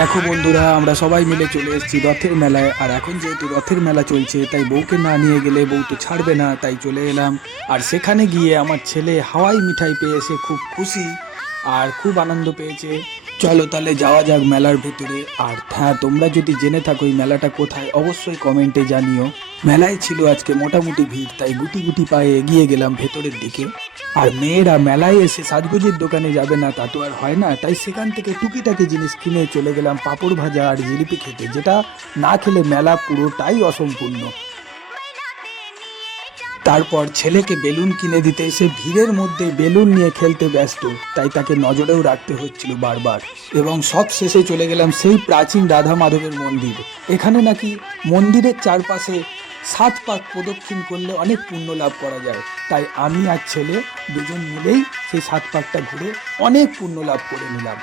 দেখো বন্ধুরা, আমরা সবাই মিলে চলে এসেছি রথের মেলায়। আর এখন যেহেতু রথের মেলা চলছে, তাই বউকে না নিয়ে গেলে বউ তো ছাড়বে না, তাই চলে এলাম। আর সেখানে গিয়ে আমার ছেলে হাওয়াই মিঠাই পেয়ে এসে খুব খুশি আর খুব আনন্দ পেয়েছে। চলো তাহলে যাওয়া যাক মেলার ভেতরে। আর হ্যাঁ, তোমরা যদি জেনে থাকো এই মেলাটা কোথায়, অবশ্যই কমেন্টে জানিও। মেলায় ছিল আজকে মোটামুটি ভিড়, তাই গুটি গুটি পায়ে এগিয়ে গেলাম ভেতরের দিকে। আর মেয়েরা মেলায় এসে সাজগোজের দোকানে যাবে না তা তো আর হয় না, তাই সেখান থেকে টুকিটাকি জিনিস কিনে চলে গেলাম পাঁপড় ভাজা আর জিলিপি খেতে, যেটা না খেলে মেলা পুরোটাই অসম্পূর্ণ। তারপর ছেলেকে বেলুন কিনে দিতে এসে ভিড়ের মধ্যে বেলুন নিয়ে খেলতে ব্যস্ত, তাই তাকে নজরেও রাখতে হচ্ছিল বারবার। এবং সব শেষে চলে গেলাম সেই প্রাচীন রাধা মাধবের মন্দির। এখানে নাকি মন্দিরের চারপাশে 7 পাক প্রদক্ষিণ করলে অনেক পুণ্য লাভ করা যায়, তাই আমি আর ছেলে দুজন মিলেই সেই 7 পাকটা ঘুরে অনেক পুণ্য লাভ করে নিলাম।